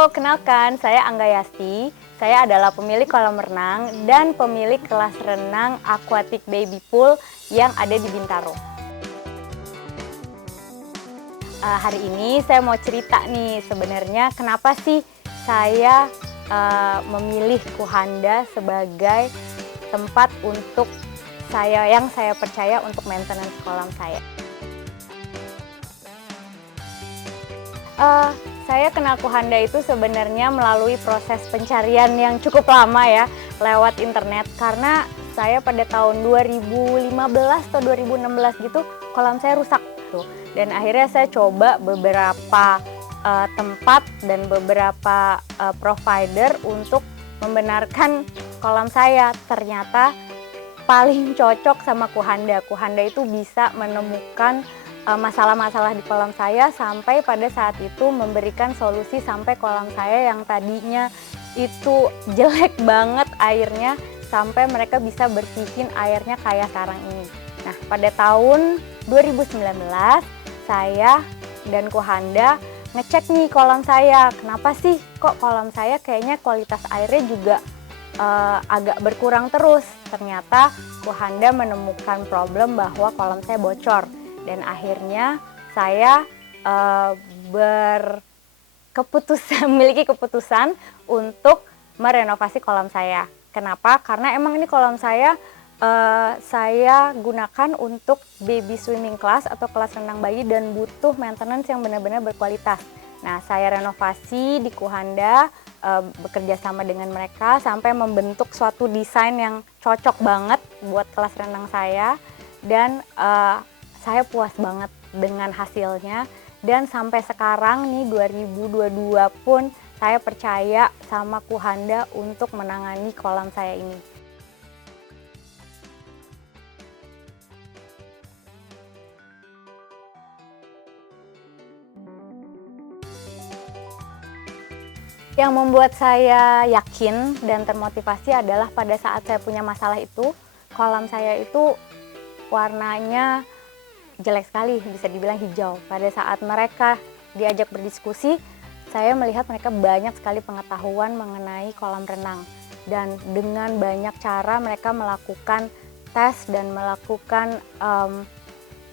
Halo, kenalkan saya Angga Yasti. Saya adalah pemilik kolam renang dan pemilik kelas renang Aquatic Baby Pool yang ada di Bintaro. Hari ini saya mau cerita nih, sebenarnya kenapa sih saya memilih Kuhanda sebagai tempat untuk yang saya percaya untuk maintenance kolam saya. Saya kenal Kuhanda itu sebenarnya melalui proses pencarian yang cukup lama ya, lewat internet. Karena saya pada tahun 2015 atau 2016 gitu, kolam saya rusak tuh. Dan akhirnya saya coba beberapa tempat dan beberapa provider untuk membenarkan kolam saya. Ternyata paling cocok sama Kuhanda. Kuhanda itu bisa menemukan masalah-masalah di kolam saya sampai pada saat itu memberikan solusi sampai kolam saya yang tadinya itu jelek banget airnya sampai mereka bisa bersihin airnya kayak sekarang ini. Nah, pada tahun 2019 saya dan Kuhanda ngecek nih kolam saya. Kenapa sih kok kolam saya kayaknya kualitas airnya juga agak berkurang terus? Ternyata Kuhanda menemukan problem bahwa kolam saya bocor. Dan akhirnya saya memiliki keputusan untuk merenovasi kolam saya. Kenapa? Karena emang ini kolam saya gunakan untuk baby swimming class atau kelas renang bayi dan butuh maintenance yang benar-benar berkualitas. Nah, saya renovasi di Kuhanda, bekerja sama dengan mereka sampai membentuk suatu desain yang cocok banget buat kelas renang saya. Dan saya puas banget dengan hasilnya, dan sampai sekarang nih 2022 pun saya percaya sama Kuhanda untuk menangani kolam saya ini. Yang membuat saya yakin dan termotivasi adalah pada saat saya punya masalah itu, kolam saya itu warnanya jelek sekali, bisa dibilang hijau. Pada saat mereka diajak berdiskusi, saya melihat mereka banyak sekali pengetahuan mengenai kolam renang. Dan dengan banyak cara mereka melakukan tes dan melakukan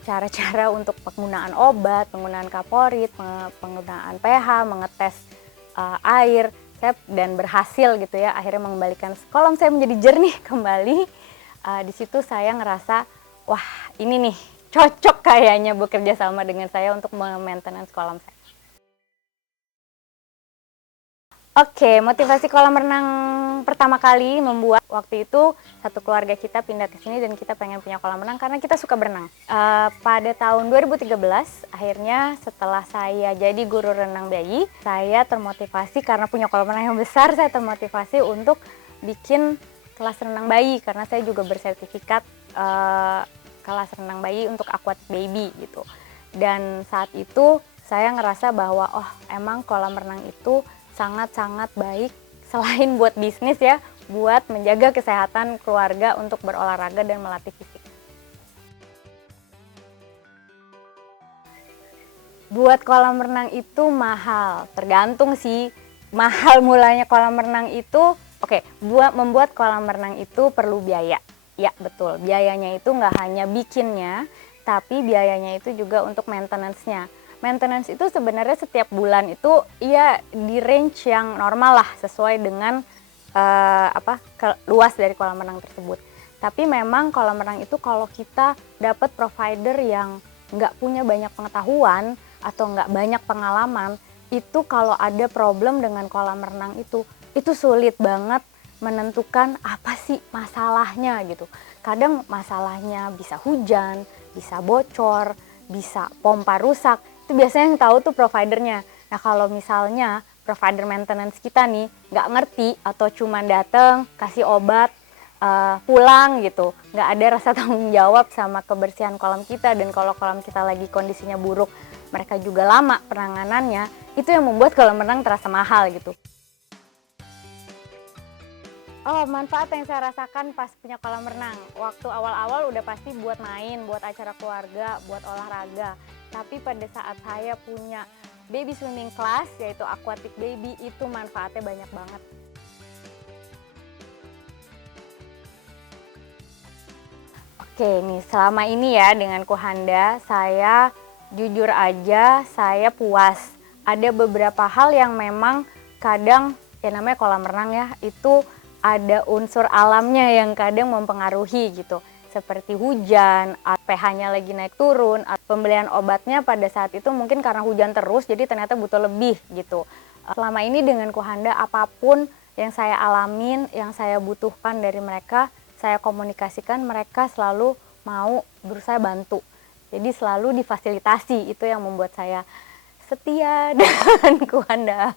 cara-cara untuk penggunaan obat, penggunaan kaporit, penggunaan pH, mengetes air, dan berhasil gitu ya, akhirnya mengembalikan kolam saya menjadi jernih kembali. Di situ saya ngerasa, wah ini nih, cocok kayaknya bekerja sama dengan saya untuk maintenance kolam saya. Oke, motivasi kolam renang pertama kali membuat waktu itu satu keluarga kita pindah ke sini dan kita pengen punya kolam renang karena kita suka berenang. Pada tahun 2013, akhirnya setelah saya jadi guru renang bayi, saya termotivasi karena punya kolam renang yang besar, saya termotivasi untuk bikin kelas renang bayi karena saya juga bersertifikat kelas renang bayi untuk Aquatic Baby gitu. Dan saat itu saya ngerasa bahwa emang kolam renang itu sangat-sangat baik selain buat bisnis ya, buat menjaga kesehatan keluarga untuk berolahraga dan melatih fisik. Buat kolam renang itu mahal, tergantung sih. Mahal mulanya kolam renang itu, membuat kolam renang itu perlu biaya. Ya betul, biayanya itu nggak hanya bikinnya, tapi biayanya itu juga untuk maintenance-nya. Maintenance itu sebenarnya setiap bulan itu ya di range yang normal lah, sesuai dengan luas dari kolam renang tersebut. Tapi memang kolam renang itu kalau kita dapat provider yang nggak punya banyak pengetahuan atau nggak banyak pengalaman, itu kalau ada problem dengan kolam renang itu sulit banget menentukan apa sih masalahnya gitu. Kadang masalahnya bisa hujan, bisa bocor, bisa pompa rusak. Itu biasanya yang tahu tuh providernya. Nah, kalau misalnya provider maintenance kita nih nggak ngerti atau cuma datang kasih obat pulang gitu, nggak ada rasa tanggung jawab sama kebersihan kolam kita, dan kalau kolam kita lagi kondisinya buruk, mereka juga lama penanganannya, itu yang membuat kolam renang terasa mahal gitu. Manfaat yang saya rasakan pas punya kolam renang. Waktu awal-awal udah pasti buat main, buat acara keluarga, buat olahraga. Tapi pada saat saya punya baby swimming class, yaitu aquatic baby, itu manfaatnya banyak banget. Oke nih, selama ini ya dengan Kuhanda, saya jujur aja saya puas. Ada beberapa hal yang memang kadang, ya namanya kolam renang ya, itu ada unsur alamnya yang kadang mempengaruhi gitu. Seperti hujan, pH-nya lagi naik turun, pembelian obatnya pada saat itu mungkin karena hujan terus, jadi ternyata butuh lebih gitu. Selama ini dengan Kuhanda, apapun yang saya alamin, yang saya butuhkan dari mereka, saya komunikasikan, mereka selalu mau berusaha bantu. Jadi selalu difasilitasi, itu yang membuat saya setia dengan Kuhanda.